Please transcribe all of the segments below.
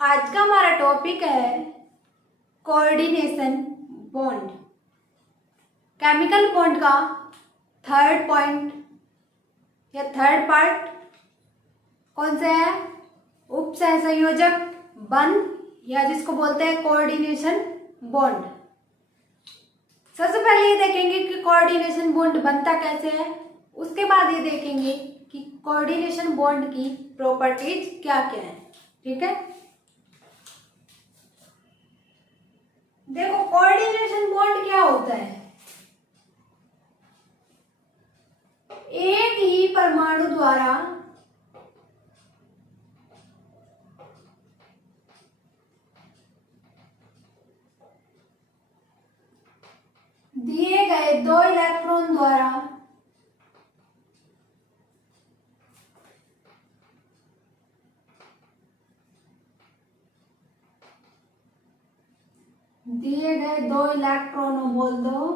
आज का हमारा टॉपिक है कोऑर्डिनेशन बॉन्ड। केमिकल बॉन्ड का थर्ड पॉइंट या थर्ड पार्ट कौन सा है? उपसहसंयोजक बंध या जिसको बोलते हैं कोऑर्डिनेशन बॉन्ड। सबसे पहले ये देखेंगे कि कोऑर्डिनेशन बॉन्ड बनता कैसे है, उसके बाद ये देखेंगे कि कोऑर्डिनेशन बॉन्ड की प्रॉपर्टीज क्या क्या है। ठीक है, देखो कोऑर्डिनेशन बॉन्ड क्या होता है। एक ही परमाणु द्वारा दिए गए दो इलेक्ट्रॉन द्वारा दिए गए दो इलेक्ट्रॉनों बोल दो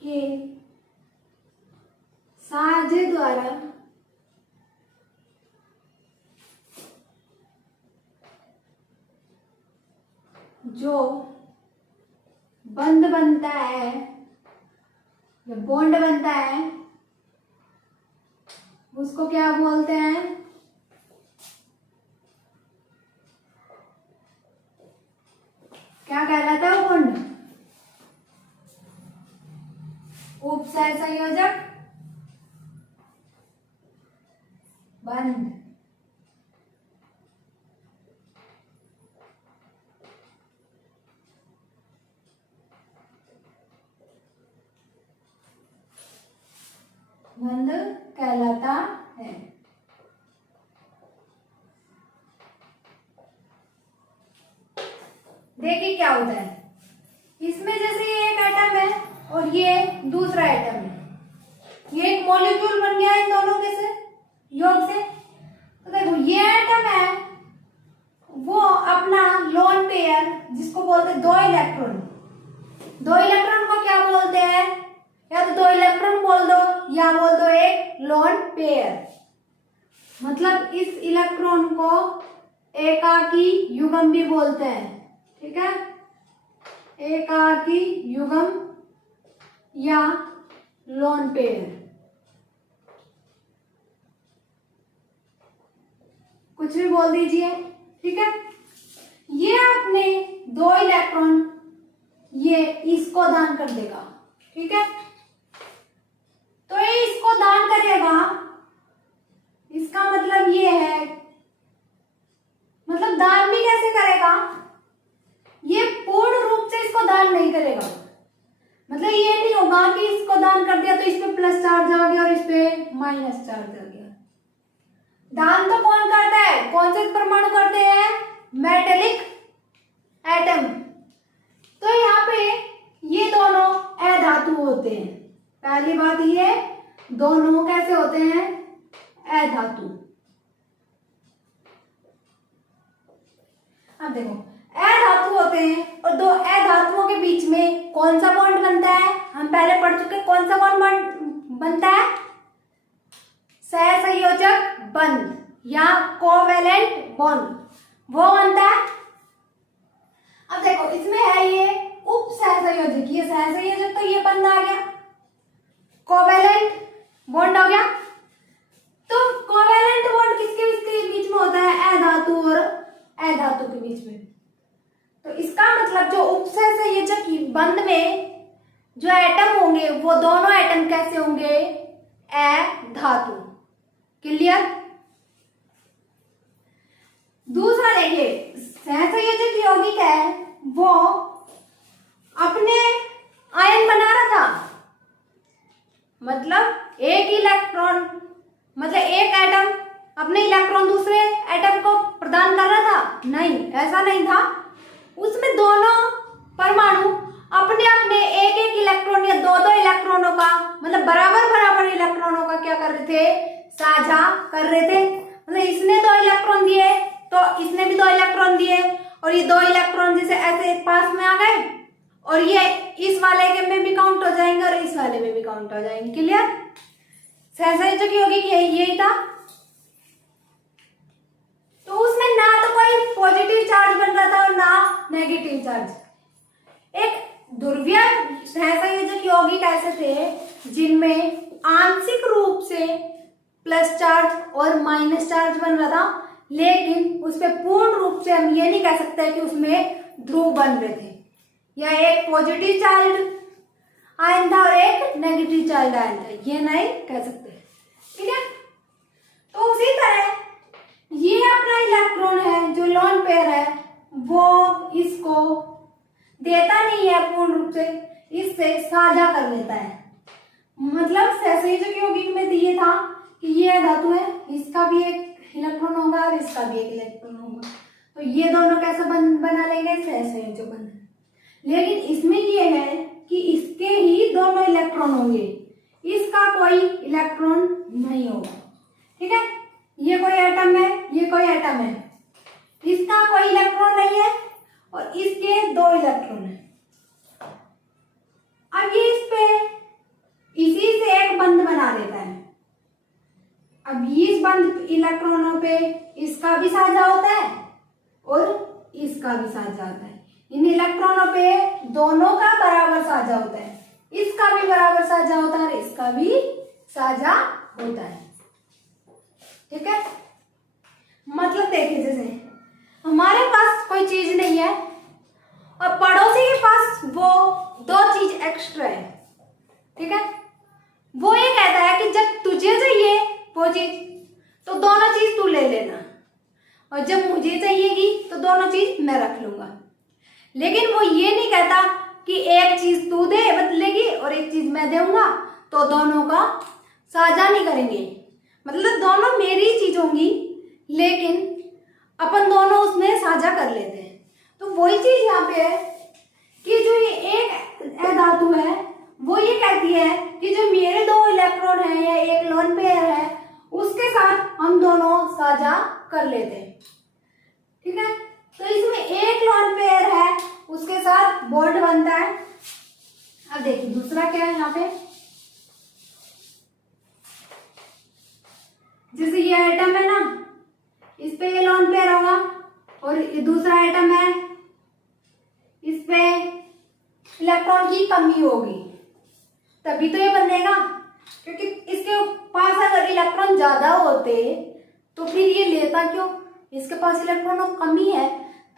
के साझे द्वारा जो बंध बनता है या बॉन्ड बनता है उसको क्या बोलते हैं? क्या कहलाता है वो बॉन्ड? उपसहसंयोजक बंध। बंध कहलाता है। देखिए क्या होता है, इसमें जैसे ये एक एटम है और ये दूसरा एटम है, ये एक मॉलिक्यूल बन गया इन दोनों के से योग से। तो देखो ये एटम है वो अपना लोन पेयर जिसको बोलते हैं दो इलेक्ट्रॉन को क्या बोलते हैं? या तो दो इलेक्ट्रॉन बोल दो या बोल दो एक लोन पेयर। मतलब इस इलेक्ट्रॉन को एकाकी युग्म भी बोलते हैं। ठीक है, एकाकी युग्म या लोन पेयर, कुछ भी बोल दीजिए। ठीक है, ये अपने दो इलेक्ट्रॉन ये इसको दान कर देगा। ठीक है, तो ये इसको दान करेगा, इसका मतलब ये है, मतलब दान भी कैसे करेगा? ये पूर्ण रूप से इसको दान नहीं करेगा। मतलब ये नहीं होगा कि इसको दान कर दिया तो इस पे प्लस चार्ज आ गया और इस पे माइनस चार्ज आ गया। दान तो कौन करता है? कौन से परमाणु करते हैं? Metallic atom. तो यहाँ पे ये दोनों अधातु होते हैं। पहली बात ये, दोनों कैसे होते हैं? अधातु। अब देखो अधातु होते हैं और दो अधातुओं के बीच में कौन सा बॉन्ड बनता है? हम पहले पढ़ चुके, कौन सा बॉन्ड बनता है? सहसंयोजक बंध या कोवेलेंट बॉन्ड, वो बनता है। अब देखो इसमें है ये उपसहसंयोजक, ये सहसंयोजक तो ये बंध आ गया, कोवेलेंट बॉन्ड हो गया। तो कोवेलेंट बॉन्ड किसके किसके बीच में होता है? अधातु और अधातु के बीच में। तो इसका मतलब जो उपसहसंयोजक बंध में जो एटम होंगे वो दोनों एटम कैसे होंगे? अधातु। क्लियर? दूसरा देखिए, सहसंयोजक यौगिक है वो अपने आयन बना रहा था, मतलब एक इलेक्ट्रॉन, मतलब एक एटम अपने इलेक्ट्रॉन दूसरे एटम को प्रदान कर रहा था? नहीं, ऐसा नहीं था। उसमें दोनों परमाणु अपने अपने एक एक इलेक्ट्रॉन या दो दो इलेक्ट्रॉनों का, मतलब बराबर बराबर इलेक्ट्रॉनों का क्या कर रहे थे? साझा कर रहे थे। मतलब इसने दो इलेक्ट्रॉन दिए तो इसने भी दो इलेक्ट्रॉन दिए और ये दो इलेक्ट्रॉन जैसे ऐसे पास में आ गए और ये इस वाले के में भी काउंट हो जाएंगे और इस वाले में भी काउंट हो जाएंगे। क्लियर? सहसंयोजक यौगिक यही था। तो उसमें ना तो कोई पॉजिटिव चार्ज बन रहा था और ना नेगेटिव चार्ज। एक ध्रुवीय सहसंयोजक यौगिक ऐसे थे जिनमें आंशिक रूप से प्लस चार्ज और माइनस चार्ज बन रहा था, लेकिन उसमें पूर्ण रूप से हम ये नहीं कह सकते कि उसमें ध्रुव बन रहे थे, या एक पॉजिटिव चार्ज आयन था और एक नेगेटिव चार्ज आयन था, ये नहीं कह सकते। ठीक है? तो उसी तरह ये अपना इलेक्ट्रॉन है जो लोन पेयर है, वो इसको देता नहीं है पूर्ण रूप से, इससे साझा कर लेता है। मतलब सहसंयोजक यौगिक में तो ये था कि ये धातु है, इसका भी एक इलेक्ट्रॉन होगा और इसका भी एक इलेक्ट्रॉन होगा, तो ये दोनों कैसे बना लेंगे? सहसंयोजक बन। लेकिन इसमें ये है कि इसके ही दोनों इलेक्ट्रॉन होंगे, इसका कोई इलेक्ट्रॉन नहीं होगा। ठीक है? ये कोई एटम है, ये कोई एटम है, इसका कोई इलेक्ट्रॉन नहीं है और इसके दो इलेक्ट्रॉन है। अब ये इस पे इसी से एक बंध बना देता है। अब इस बंध इलेक्ट्रॉनों पे इसका भी साझा होता है और इसका भी साझा होता है। इन इलेक्ट्रॉनों पे दोनों का बराबर साझा होता है, इसका भी बराबर साझा होता है और इसका भी साझा होता है। ठीक है? मतलब देखिए, जैसे हमारे पास कोई चीज नहीं है और पड़ोसी के पास वो दो चीज एक्स्ट्रा है। ठीक है? वो ये कहता है कि जब तुझे चाहिए वो चीज तो दोनों चीज तू ले लेना, और जब मुझे चाहिएगी तो दोनों चीज मैं रख लूंगा। लेकिन वो ये नहीं कहता कि एक चीज तू दे बदलेगी और एक चीज मैं दूंगा, तो दोनों का साझा नहीं करेंगे। मतलब दोनों मेरी चीज होंगी, लेकिन अपन दोनों उसमें साझा कर लेते हैं। तो वही चीज यहाँ पे है कि जो ये एक धातु है वो ये कहती है कि जो मेरे दो इलेक्ट्रॉन है या एक लोन पेयर है, उसके साथ हम दोनों साझा कर लेते हैं। ठीक है? तो इसमें एक लोन पेयर है, उसके साथ बॉन्ड बनता है। अब देखिए दूसरा क्या है यहाँ पे, जैसे ये एटम है ना, इस पे ये लोन पेयर होगा और ये दूसरा एटम है, इस पे इलेक्ट्रॉन की कमी होगी, तभी तो ये बनेगा। क्योंकि इसके पास अगर इलेक्ट्रॉन ज्यादा होते तो फिर ये लेता क्यों? इसके पास इलेक्ट्रॉनों की कमी है,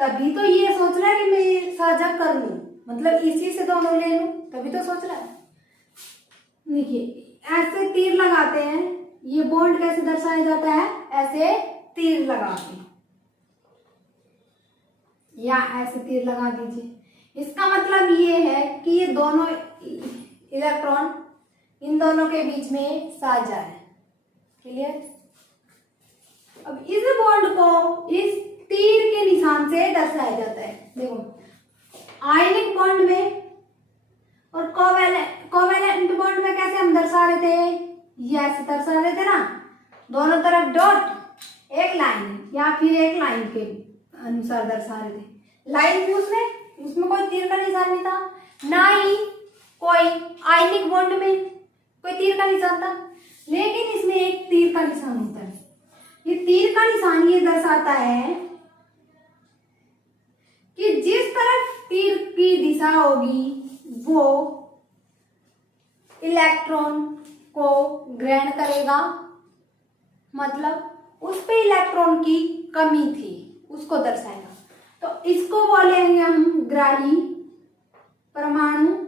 तभी तो ये सोच रहा है कि मैं साझा कर लूं, मतलब इसी से दोनों ले लूं, तभी तो सोच रहा है। देखिए ऐसे तीर लगाते हैं, ये बॉन्ड कैसे दर्शाया जाता है? ऐसे तीर लगा के, या ऐसे तीर लगा दीजिए। इसका मतलब ये है कि ये दोनों इलेक्ट्रॉन इन दोनों के बीच में साझा है। क्लियर? अब इस बॉन्ड को इस तीर के निशान से दर्शाया जाता है। देखो आयनिक बॉन्ड में और कोवेलेंट बॉन्ड में कैसे हम दर्शा रहे थे? ये ऐसे दर्शा रहे थे ना, दोनों तरफ डॉट, एक लाइन या फिर एक लाइन के अनुसार दर्शा रहे थे। लाइन भी उसमें कोई तीर का निशान नहीं था, ना ही कोई आयनिक बॉन्ड में कोई तीर का निशान था, लेकिन इसमें एक तीर का निशान होता है। ये तीर का निशान ये दर्शाता है कि जिस तरफ तीर की दिशा होगी वो इलेक्ट्रॉन को ग्रहण करेगा, मतलब उस पे इलेक्ट्रॉन की कमी थी उसको दर्शाएगा। तो इसको बोलेंगे हम ग्राही परमाणु।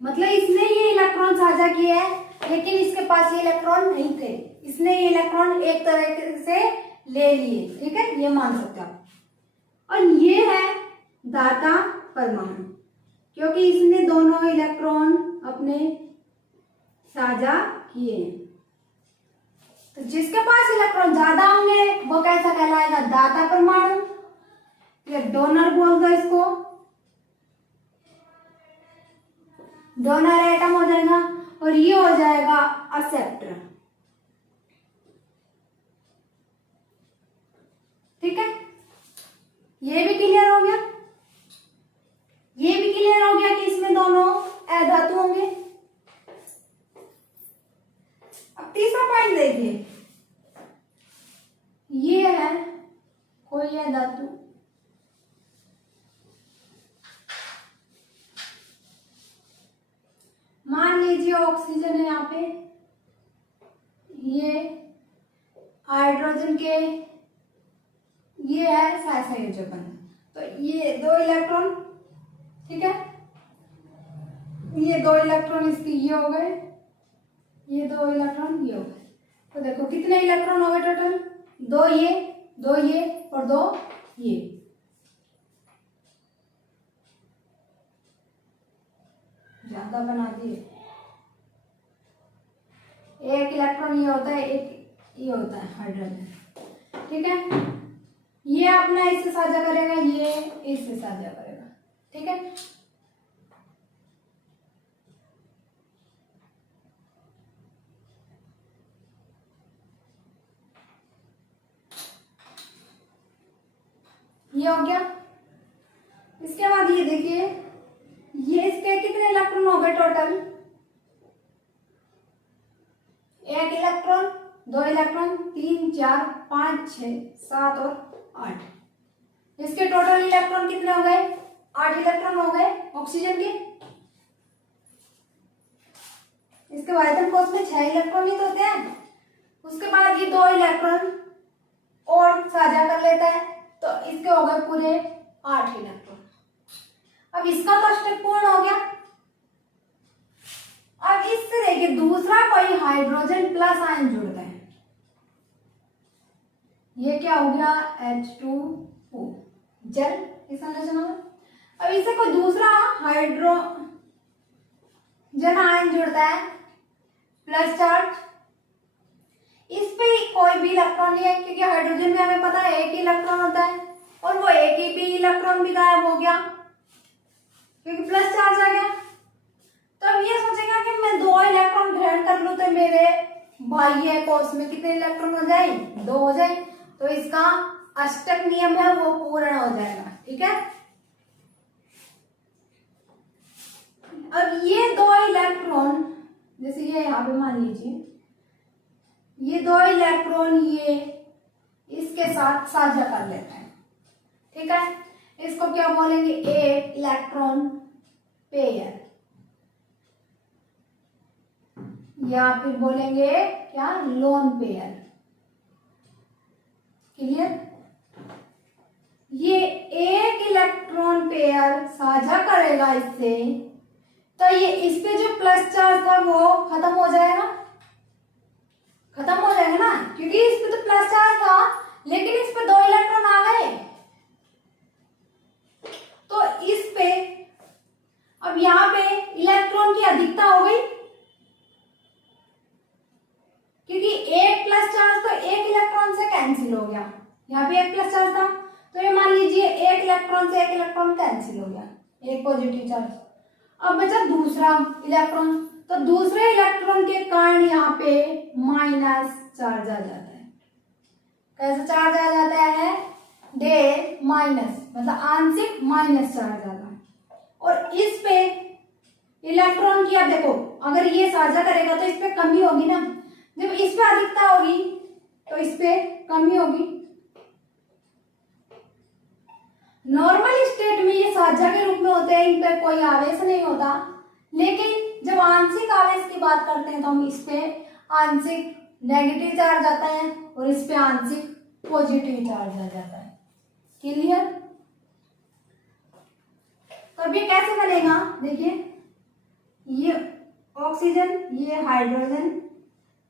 मतलब इसने ये इलेक्ट्रॉन साझा किया है, लेकिन इसके पास ये इलेक्ट्रॉन नहीं थे, इसने ये इलेक्ट्रॉन एक तरह से ले लिए। ठीक है? ये मान सकते हो। और ये है दाता परमाणु, क्योंकि इसने दोनों इलेक्ट्रॉन अपने साझा किए हैं। तो जिसके पास इलेक्ट्रॉन ज्यादा होंगे वो कैसा कहलाएगा? दाता परमाणु। ये डोनर बोल दो इसको, डोनर एटम हो जाएगा, और ये हो जाएगा एक्सेप्टर। ये भी क्लियर हो गया, ये भी क्लियर हो गया कि इसमें दोनों अधातु होंगे। अब तीसरा पॉइंट देखिए, ये है कोई अधातु, मान लीजिए ऑक्सीजन है यहाँ पे, ये हाइड्रोजन के ये है सहसंयोजक बंधन, तो ये 2 इलेक्ट्रॉन, ठीक है, ये 2 इलेक्ट्रॉन इसके ये हो गए, ये 2 इलेक्ट्रॉन ये हो गए। तो देखो कितने इलेक्ट्रॉन हो गए टोटल, 2 ये, 2 ये और 2 ये। ज्यादा बना दिए, 1 इलेक्ट्रॉन ये होता है, 1 ये होता है हाइड्रोजन, ठीक है। ये अपना इससे साझा करेगा, ये इससे साझा करेगा, ठीक है। ये हो गया। इसके बाद ये देखिए, ये इसके कितने इलेक्ट्रॉन हो गए टोटल, 1 इलेक्ट्रॉन, 2 इलेक्ट्रॉन, 3 4 5 6 7 और 8। इसके टोटल इलेक्ट्रॉन कितने हो गए, 8 इलेक्ट्रॉन हो गए ऑक्सीजन के। इसके वाइटल कोष में 6 इलेक्ट्रॉन ही तो होते हैं। उसके बाद ये 2 इलेक्ट्रॉन और साझा कर लेता है, तो इसके हो गए पूरे 8 इलेक्ट्रॉन। अब इसका तो अष्टक पूर्ण हो गया। अब इससे देखिए दूसरा कोई हाइड्रोजन प्लस आयन जुड़ गए, ये क्या हो गया, H2O, जल की संरचना में। अब इससे कोई दूसरा हाइड्रोजन आयन जुड़ता है प्लस चार्ज, इस पे कोई भी इलेक्ट्रॉन नहीं है, क्योंकि हाइड्रोजन में हमें पता है 1 इलेक्ट्रॉन होता है, और वो 1 ही भी इलेक्ट्रॉन भी गायब हो गया क्योंकि प्लस चार्ज आ गया। तो अब ये सोचेगा कि मैं 2 इलेक्ट्रॉन ग्रहण कर लूं तो मेरे बाह्य कोश में कितने इलेक्ट्रॉन हो जाए, 2 हो जाए, तो इसका अष्टक नियम है वो पूर्ण हो जाएगा, ठीक है। अब ये 2 इलेक्ट्रॉन, जैसे ये यहाँ पे मान लीजिए, ये 2 इलेक्ट्रॉन ये इसके साथ साझा कर लेता है, ठीक है। इसको क्या बोलेंगे, एक इलेक्ट्रॉन पेयर, या फिर बोलेंगे क्या, लोन पेयर। क्लियर। ये एक इलेक्ट्रॉन पेयर साझा करेगा इससे, तो ये इस पे जो प्लस चार्ज था वो खत्म हो जाएगा, खत्म हो जाएगा ना, क्योंकि इस पे तो प्लस चार्ज था लेकिन इस पे 2 इलेक्ट्रॉन आ गए, तो इस पे अब यहाँ पे इलेक्ट्रॉन की अधिकता हो गई, क्योंकि 1 प्लस चार्ज तो 1 इलेक्ट्रॉन से कैंसिल हो गया, यहाँ पे 1 प्लस चार्ज था, तो ये मान लीजिए 1 इलेक्ट्रॉन से 1 इलेक्ट्रॉन कैंसिल हो गया, 1 पॉजिटिव चार्ज। अब बचा दूसरा इलेक्ट्रॉन, तो दूसरे इलेक्ट्रॉन के कारण यहाँ पे माइनस चार्ज आ जाता है। कैसा चार्ज आ जाता है, डे माइनस, मतलब आंशिक माइनस चार्ज आता है। और इस पे इलेक्ट्रॉन की, अब देखो अगर ये साझा करेगा तो इस पे कमी होगी ना, जब इस पे अधिकता होगी तो इस पे कमी होगी। नॉर्मल स्टेट में ये साझा के रूप में होते हैं, इन पे कोई आवेश नहीं होता, लेकिन जब आंशिक आवेश की बात करते हैं तो हम इस पे आंशिक नेगेटिव चार्ज आता है और इस पे आंशिक पॉजिटिव चार्ज आ जाता है। क्लियर। तो अब ये कैसे बनेगा, देखिए ये ऑक्सीजन, ये हाइड्रोजन,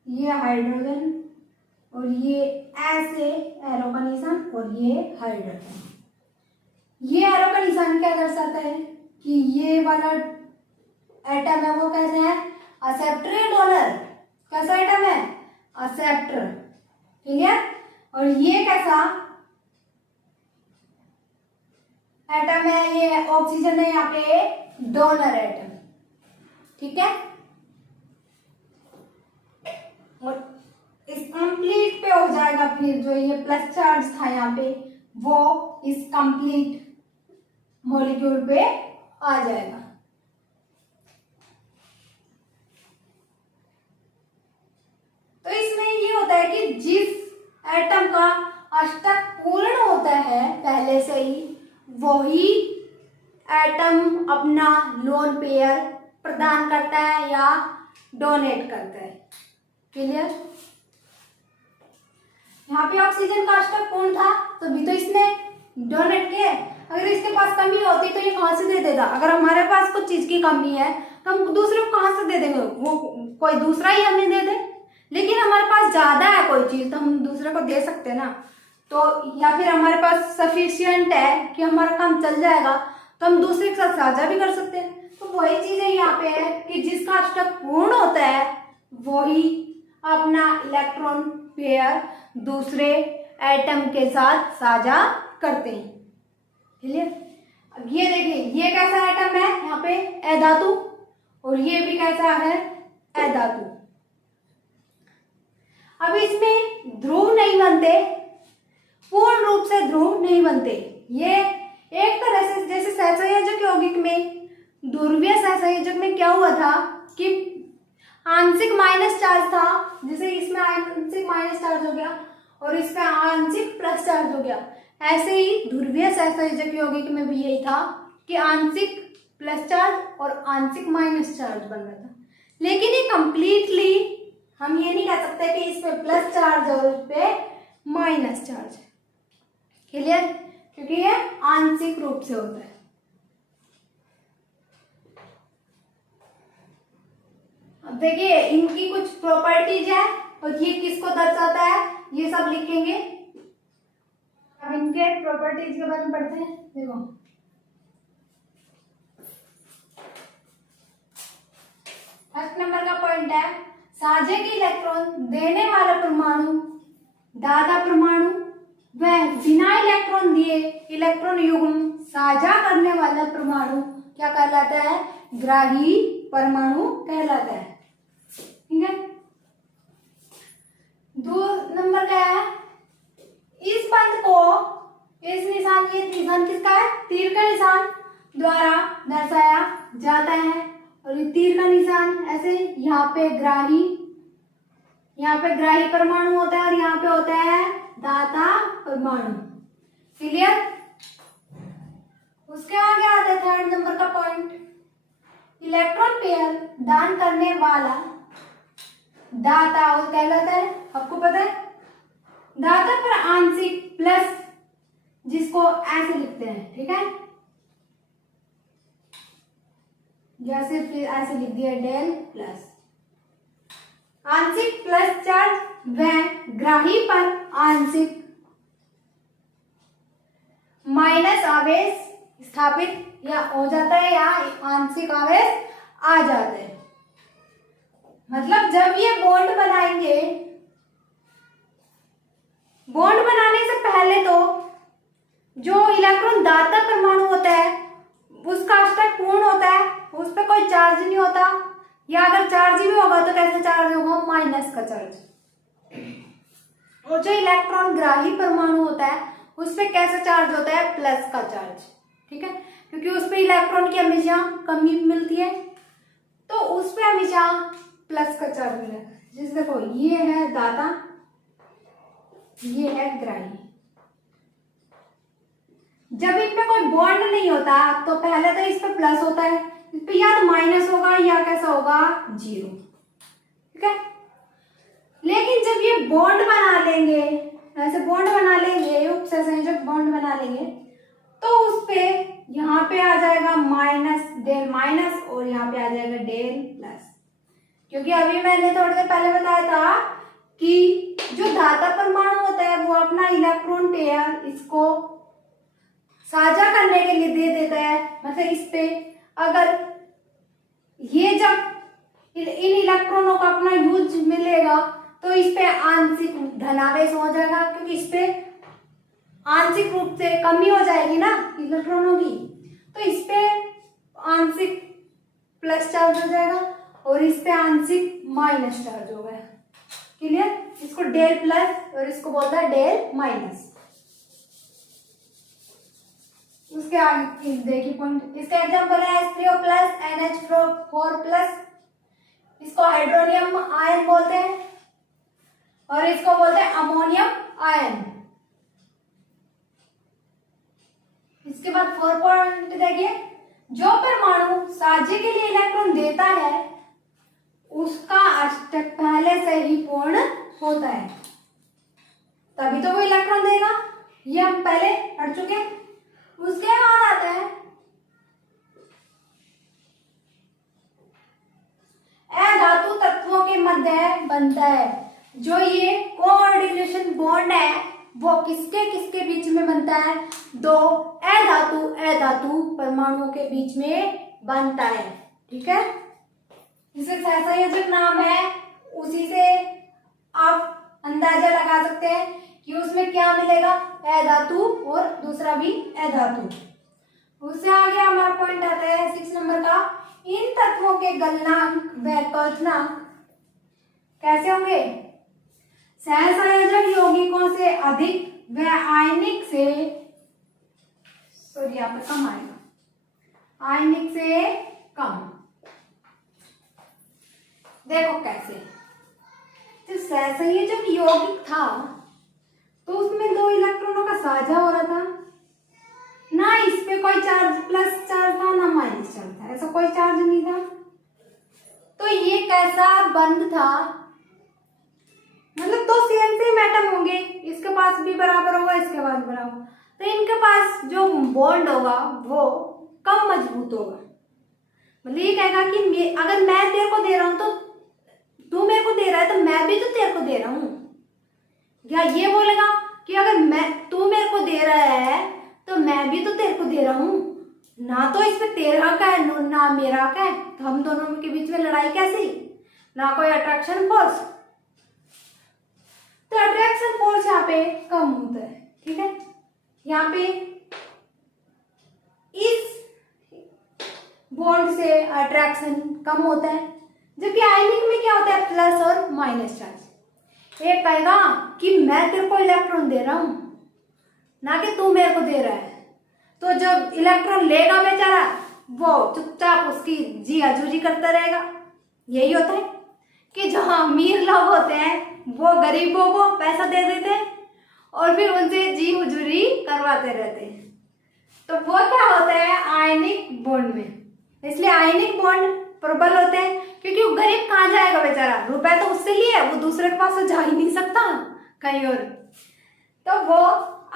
ये हाइड्रोजन, और ये ऐसे एरो का निशान, और ये हाइड्रोजन। ये एरो का निशान क्या दर्शाता है कि ये वाला एटम है वो कैसे है, एक्सेप्टर या डोनर, कैसा एटम है, एक्सेप्टर। क्लियर। और ये कैसा एटम है, ये ऑक्सीजन है, यहाँ पे डोनर एटम, ठीक है। और इस कंप्लीट पे हो जाएगा फिर जो ये प्लस चार्ज था यहाँ पे वो इस कंप्लीट मॉलिक्यूल पे आ जाएगा। तो इसमें ये होता है कि जिस एटम का अष्टक पूर्ण होता है पहले से ही, वही एटम अपना लोन पेयर प्रदान करता है या डोनेट करता है। क्लियर? यहाँ पे ऑक्सीजन का अष्टक पूर्ण था तो भी तो इसने डोनेट किया। अगर इसके पास कमी होती तो ये कहाँ से दे देगा? अगर हमारे पास कुछ चीज की कमी है तो हम दूसरे को कहाँ से दे देंगे? वो कोई दूसरा ही हमें दे दे। लेकिन हमारे पास ज्यादा है कोई चीज तो हम दूसरे को दे सकते हैं ना। तो या फिर हमारे पास सफिशिएंट है कि हमारा काम चल जाएगा तो हम दूसरे के साथ साझा भी कर सकते हैं। तो वही चीजें यहाँ पे है कि जिसका अष्टक पूर्ण होता है वही अपना इलेक्ट्रॉन पेयर दूसरे एटम के साथ साझा करते हैं। क्लियर? अब ये देखिए, ये कैसा एटम है यहाँ पे? अधातु। और ये भी कैसा है? अधातु। अब इसमें ध्रुव नहीं बनते, पूर्ण रूप से ध्रुव नहीं बनते। ये एक तरह से जैसे सहसंयोजक यौगिक में, ध्रुवीय सहसंयोजक में क्या हुआ था कि आंशिक माइनस चार्ज था, जैसे इसमें आंशिक माइनस चार्ज हो गया और इसमें आंशिक प्लस चार्ज हो गया। ऐसे ही ध्रुवीय सहसंयोजक यौगिक में भी यही था कि आंशिक प्लस चार्ज और आंशिक माइनस चार्ज बन रहा था। लेकिन ये कंप्लीटली हम ये नहीं कह सकते कि इसमें प्लस चार्ज और इस पे माइनस चार्ज है। क्लियर? क्योंकि ये आंशिक रूप से होता है। अब देखिए इनकी कुछ प्रॉपर्टीज है और ये किसको दर्शाता है ये सब लिखेंगे। अब इनके प्रॉपर्टीज के बारे में पढ़ते हैं। देखो, फर्स्ट नंबर का पॉइंट है, साझे के इलेक्ट्रॉन देने वाला परमाणु दाता परमाणु वह बिना इलेक्ट्रॉन दिए इलेक्ट्रॉन युग्म साझा करने वाला परमाणु क्या कहलाता है? ग्राही परमाणु कहलाता है। ठीक है? दो नंबर क्या है? इस पद को, इस निशान, ये निशान किसका है? तीर का निशान द्वारा दर्शाया जाता है। और ये तीर का निशान ऐसे यहाँ पे ग्राही परमाणु होता है और यहाँ पे होता है दाता परमाणु। क्लियर? उसके आगे आता है थर्ड नंबर का पॉइंट, इलेक्ट्रॉन पेयर दान करने वाला दाता और कहलाता है। आपको पता है दाता पर आंशिक प्लस, जिसको ऐसे लिखते हैं। ठीक है? जैसे फिर ऐसे लिख दिया डेल प्लस, आंशिक प्लस चार्ज वह ग्राही पर आंशिक माइनस आवेश स्थापित या हो जाता है या आंशिक आवेश आ जाते हैं। मतलब जब ये बॉन्ड बनाएंगे, बॉन्ड बनाने से पहले तो जो इलेक्ट्रॉन दाता परमाणु होता है उसका अष्टक पूर्ण होता है, उस पर कोई चार्ज नहीं होता, या अगर चार्ज भी होगा तो कैसा चार्ज होगा? माइनस का चार्ज। और जो इलेक्ट्रॉन ग्राही परमाणु होता है उस पर कैसा चार्ज होता है? प्लस का चार्ज। ठीक है? क्योंकि उस पर इलेक्ट्रॉन की हमेशा कमी मिलती है तो उस पर हमेशा प्लस का चार्ज मिलेगा। जैसे देखो ये है दाता, ये है ग्राही। जब इन पे कोई बॉन्ड नहीं होता तो पहले तो इस पे प्लस होता है, इस पे या तो माइनस होगा या कैसा होगा? जीरो। ठीक है? लेकिन जब ये बॉन्ड बना लेंगे, ऐसे बॉन्ड बना लेंगे, उपसंयोजक बॉन्ड बना लेंगे, तो उस पे यहाँ पे आ जाएगा माइनस, डेल माइनस, और यहाँ पे आ जाएगा डेल प्लस। क्योंकि अभी मैंने थोड़ी देर पहले बताया था कि जो धाता परमाणु होता है वो अपना इलेक्ट्रॉन पेयर इसको साझा करने के लिए दे देता है। मतलब इस पे अगर ये जब इन इलेक्ट्रॉनों का अपना यूज मिलेगा तो इस पे आंशिक धनावेश हो जाएगा, क्योंकि इस पे आंशिक रूप से कमी हो जाएगी ना इलेक्ट्रॉनों की, तो इस पे आंशिक प्लस चार्ज हो जाएगा और इस पे आंशिक माइनस चार्ज हो गया। क्लियर? इसको डेल प्लस और इसको बोलता है डेल माइनस। उसके आगे देखिए पॉइंट, इसका एग्जाम्पल है H3O प्लस NH4 प्लस, इसको हाइड्रोनियम आयन बोलते हैं और इसको बोलते हैं अमोनियम आयन। इसके बाद 4 पॉइंट देखिए, जो परमाणु साझे के लिए इलेक्ट्रॉन देता है उसका अष्टक पहले से ही पूर्ण होता है, तभी तो वो इलेक्ट्रॉन देगा, ये हम पहले पढ़ चुके हैं। उसके बाद आता है अधातु तत्वों के मध्य बनता है, जो ये कोऑर्डिनेशन बॉन्ड है वो किसके किसके बीच में बनता है, दो अधातु परमाणुओं के बीच में बनता है। ठीक है, इसे सहसंयोजक नाम है, उसी से आप अंदाजा लगा सकते हैं कि उसमें क्या मिलेगा, अधातु और दूसरा भी अधातु। उससे आगे हमारा पॉइंट आता है 6 नंबर का, इन तत्वों के गलनांक व क्वथनांक कैसे होंगे, सहसंयोजक यौगिकों से अधिक व आयनिक से, सॉरी यहाँ पर कम आएगा, आयनिक से कम। देखो कैसे, जो सहसंयोजक यौगिक था तो उसमें 2 इलेक्ट्रॉनों का साझा हो रहा था, ना इस पे कोई चार्ज प्लस चार्ज था ना माइनस चार्ज था, ऐसा कोई चार्ज नहीं था। तो ये कैसा बंध था, मतलब 2 सेम एटम होंगे, इसके पास भी बराबर होगा इसके पास बराबर, तो इनके पास जो बॉन्ड होगा वो कम मजबूत होगा। मतलब ये कहेगा कि अगर मैं तेरे को दे रहा हूं तो तू मेरे को दे रहा है तो मैं भी तो तेरे को दे रहा हूं, या ये बोलेगा कि अगर तू मेरे को दे रहा है तो मैं भी तो तेरे को दे रहा हूं, ना तो इसमें तेरा का है ना मेरा का है, तो हम दोनों के बीच में लड़ाई कैसी, ना कोई अट्रैक्शन फोर्स, तो अट्रैक्शन फोर्स यहाँ पे कम होता है। ठीक है, यहाँ पे इस बॉन्ड से अट्रैक्शन कम होता है, जबकि आयनिक में क्या होता है, प्लस और माइनस चार्ज। एक कहेगा कि मैं तेरे को इलेक्ट्रॉन दे रहा हूं, ना कि तू मेरे को दे रहा है, तो जब इलेक्ट्रॉन लेगा बेचारा वो चुपचाप उसकी जी हजूरी करता रहेगा। यही होता है कि जो अमीर लोग होते हैं वो गरीबों को पैसा दे देते हैं और फिर उनसे जी हजूरी करवाते रहते हैं। तो वो क्या होता है आयनिक बॉन्ड में, इसलिए आयनिक बॉन्ड प्रबल होते हैं, क्योंकि वो गरीब कहाँ जाएगा बेचारा, रुपए तो उससे लिए वो दूसरे के पास तो जा ही नहीं सकता कहीं और, तो वो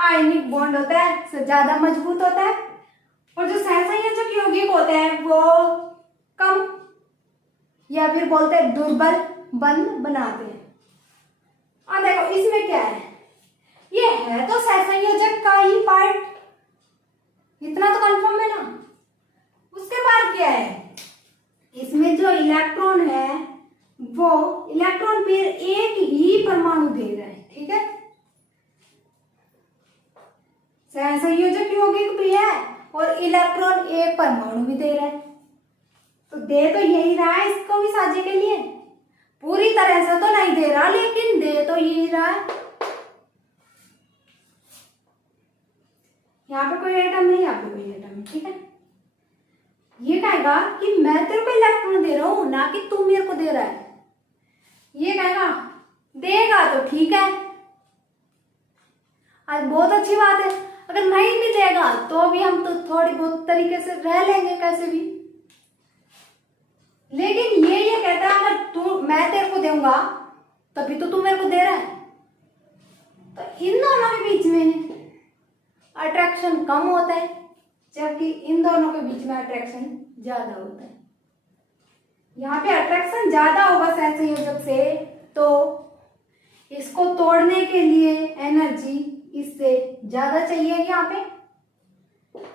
आयनिक बॉन्ड होता है ज्यादा मजबूत होता है, और जो सहसंयोजक यौगिक होते हैं वो कम या फिर बोलते हैं दुर्बल बंध बनाते हैं। और देखो इसमें क्या है, ये है तो सहसंयोजक का ही पार्ट, इतना तो कंफर्म है ना। उसके बाद क्या है, इसमें जो इलेक्ट्रॉन है वो इलेक्ट्रॉन फिर एक ही परमाणु दे रहा है। ठीक है, सहसंयोजक यौगिक भी है और इलेक्ट्रॉन एक परमाणु भी दे रहा है, तो दे तो यही रहा है इसको भी साझे के लिए, पूरी तरह से तो नहीं दे रहा लेकिन दे तो यही रहा है। यहाँ पे कोई एटम नहीं, यहाँ पे कोई एटम नहीं। ठीक है, ये कहेगा कि मैं तेरे को इलेक्ट्रॉन दे रहा हूं ना कि तू मेरे को दे रहा है, ये कहेगा देगा तो ठीक है, आज बहुत अच्छी बात है, अगर नहीं भी देगा तो भी हम तो थोड़ी बहुत तरीके से रह लेंगे कैसे भी। लेकिन ये कहता है अगर मैं तेरे को दूंगा तभी तो तू मेरे को दे रहा है, तो इन दोनों के बीच में अट्रैक्शन कम होता है, जबकि इन दोनों के बीच में अट्रैक्शन ज्यादा होता है। यहाँ पे अट्रैक्शन ज्यादा होगा सहसंयोजक से, तो इसको तोड़ने के लिए एनर्जी इससे ज्यादा चाहिए यहाँ पे,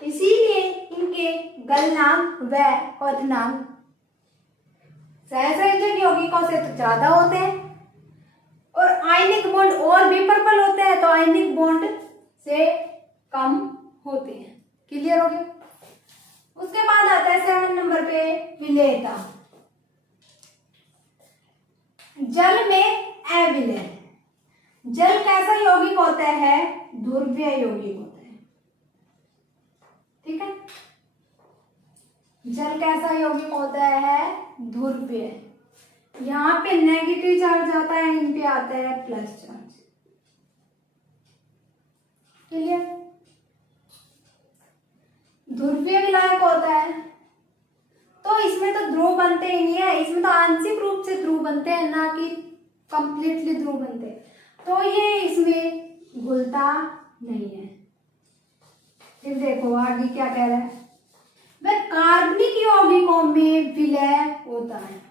इसीलिए इनके गलनांक व क्वथनांक सहसंयोजक यौगिकों से तो ज्यादा होते हैं, और आयनिक बॉन्ड और भी प्रबल होते हैं तो आयनिक बॉन्ड से कम होते हैं। क्लियर हो गया। उसके बाद आता है 7 नंबर पे विलेयता। जल में अविलेय, जल कैसा यौगिक होता है, ध्रुवीय यौगिक होता है। ठीक है। जल कैसा यौगिक होता है? ध्रुवीय। यहाँ पे नेगेटिव चार्ज आता है, इन पे आता है प्लस चार्ज। क्लियर? ध्रुवीय विलायक होता है तो इसमें तो ध्रुव बनते ही नहीं है, इसमें तो आंशिक रूप से ध्रुव बनते हैं, ना कि कंप्लीटली ध्रुव बनते हैं, तो ये इसमें घुलता नहीं है। फिर देखो आगे क्या कह रहा है, वह कार्बनिक यौगिकों में विलय होता है।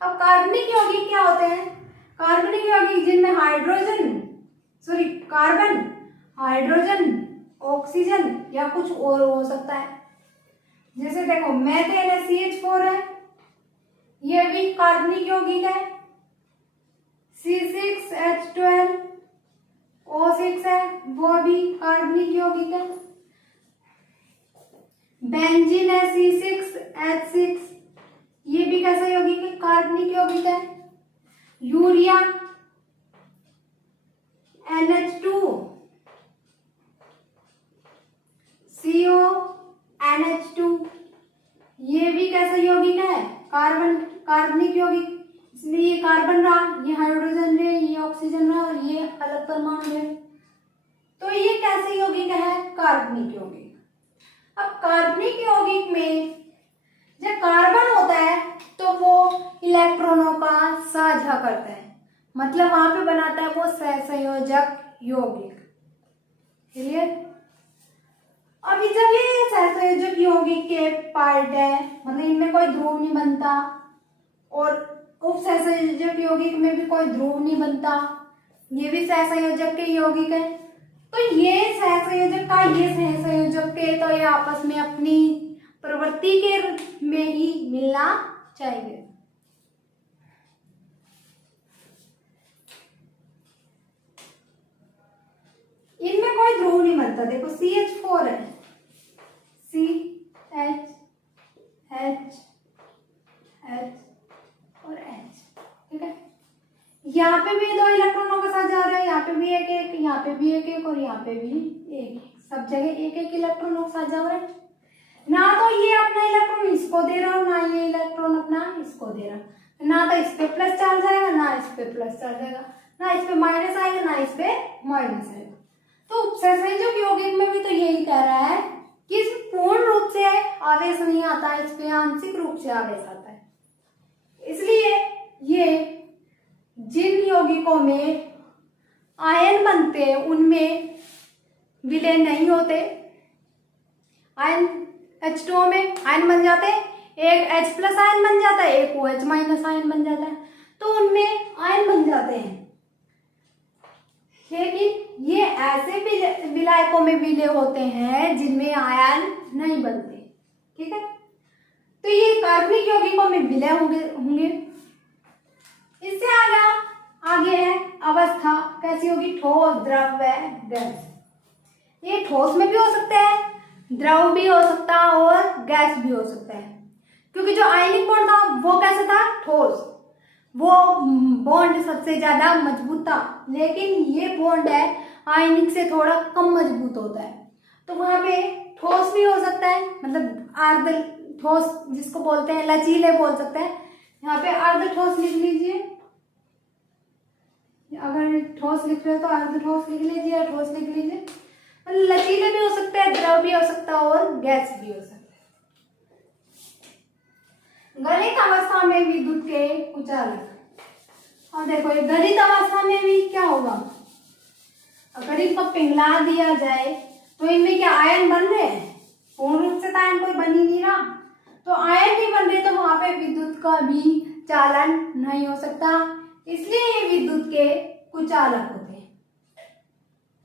अब कार्बनिक यौगिक क्या होते हैं? कार्बनिक यौगिक जिनमें कार्बन, हाइड्रोजन, ऑक्सीजन या कुछ और हो सकता है। जैसे देखो मेथेन है, CH4 है, ये भी कार्बनिक यौगिक है। C6H12O6 है, वो भी कार्बनिक यौगिक है। बेंजीन है, C6H6, ये भी कैसा यौगिक है? कार्बनिक यौगिक है। यूरिया NH2CO NH2, ये भी कैसा यौगिक है? कार्बनिक यौगिक। इसमें ये कार्बन रहा, ये हाइड्रोजन रहे, ये ऑक्सीजन रहा और ये अलग परमाणु रहे, तो ये कैसे यौगिक है? कार्बनिक यौगिक। अब कार्बनिक यौगिक में जब कार्बन होता है तो वो इलेक्ट्रॉनों का साझा करता है, मतलब वहां पे बनाता है वो सहसंयोजक यौगिक। क्लियर? अभी जब ये सहसंयोजक यौगिक के पार्ट है, मतलब इनमें कोई ध्रुव नहीं बनता और उपसहसंयोजक यौगिक में भी कोई ध्रुव नहीं बनता, ये भी सहसंयोजक के यौगिक है, तो ये सहसंयोजक का ये सहसंयोजक के तो ये आपस में अपनी प्रवृत्ति के में ही मिलना चाहिए। इनमें कोई ध्रुव नहीं बनता। देखो CH4 है, CH H H और H, ठीक है। यहाँ पे भी 2 इलेक्ट्रॉनों के साथ जा रहे हैं, यहाँ पे भी एक एक, यहाँ पे भी एक एक और यहाँ पे भी एक, सब जगह एक एक इलेक्ट्रॉनों के साथ जा रहे हैं। ना तो ये अपना इलेक्ट्रॉन इसको दे रहा हो, ना ये इलेक्ट्रॉन अपना इसको दे रहा, ना तो इस पे प्लस चार्ज आएगा, ना इस पे प्लस चार्ज आएगा, ना इस पे माइनस आएगा, ना इस पे माइनस आएगा। तो सहसंयोजक यौगिक में भी तो यही कह रहा है कि पूर्ण रूप से आवेश नहीं आता है, इस पे आंशिक रूप से आवेश आता है। इसलिए ये जिन यौगिकों में आयन बनते हैं उनमें विलय नहीं होते। आयन H2O में आयन बन जाते हैं, एक H+ आयन बन जाता है, एक OH- आयन बन जाता है, तो उनमें आयन बन जाते हैं। लेकिन ये ऐसे विलायकों में विलय होते हैं जिनमें आयन नहीं बनते, ठीक है। तो ये कार्बनिक यौगिकों में विलय होंगे। इससे आगे है अवस्था, कैसी होगी? ठोस, द्रव व गैस। ये ठोस में भी हो सकता है, द्रव भी हो सकता है और गैस भी हो सकता है, क्योंकि जो आयनिक बॉन्ड था वो कैसा था? ठोस। वो बॉन्ड सबसे ज्यादा मजबूत था, लेकिन ये बॉन्ड है आयनिक से थोड़ा कम मजबूत होता है, तो वहां पे ठोस भी हो सकता है, मतलब अर्ध ठोस जिसको बोलते हैं, लचीले बोल सकते हैं। यहाँ पे अर्ध ठोस लिख लीजिए, अगर ठोस लिख रहे हो तो अर्ध ठोस लिख लीजिए, ठोस लिख लीजिए। मतलब लचीले भी हो सकते हैं, द्रव भी हो सकता है और गैस भी हो सकता है। गलित अवस्था में विद्युत के कुचालक। और देखो ये गलित अवस्था में भी क्या होगा? अगर इनको पिघला दिया जाए तो इनमें क्या आयन बन रहे हैं? पूर्ण रूप से तो आयन कोई बन ही नहीं रहा, तो आयन नहीं बन रहे, तो वहां पे विद्युत का भी चालन नहीं हो सकता, इसलिए ये विद्युत के कुचालक होते हैं।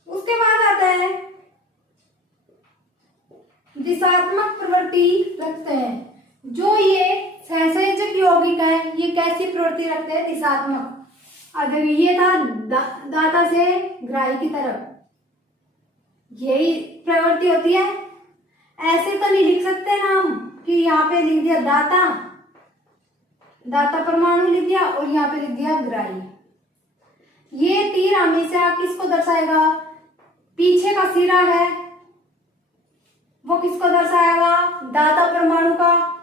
उसके बाद आता है दिशात्मक प्रवृत्ति रखते हैं। जो ये सहसंयोजक यौगिक है, ये कैसी प्रवृत्ति रखते हैं? दिशात्मक। अगर ये था दाता से ग्राही की तरफ, यही प्रवृत्ति होती है। ऐसे तो नहीं लिख सकते ना हम कि यहाँ पे लिख दिया दाता परमाणु लिख दिया और यहाँ पे लिख दिया ग्राही। ये तीर हमेशा किसको दर्शाएगा? पीछे का सिरा है वो किसको दर्शाएगा, दाता परमाणु का,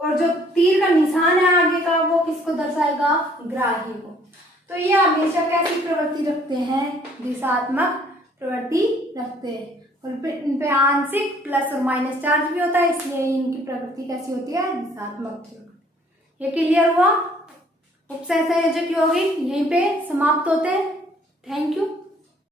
और जो तीर का निशान है आगे का वो किसको दर्शाएगा, ग्राही को। तो ये हमेशा कैसी प्रवृत्ति रखते हैं, दिशात्मक प्रवृत्ति रखते हैं, और इन पे आंशिक प्लस और माइनस चार्ज भी होता है, इसलिए इनकी प्रवृत्ति कैसी होती है, दिशात्मक। ये क्लियर हुआ। उपसंयोजक यौगिक यहीं पे समाप्त होते हैं। Thank you.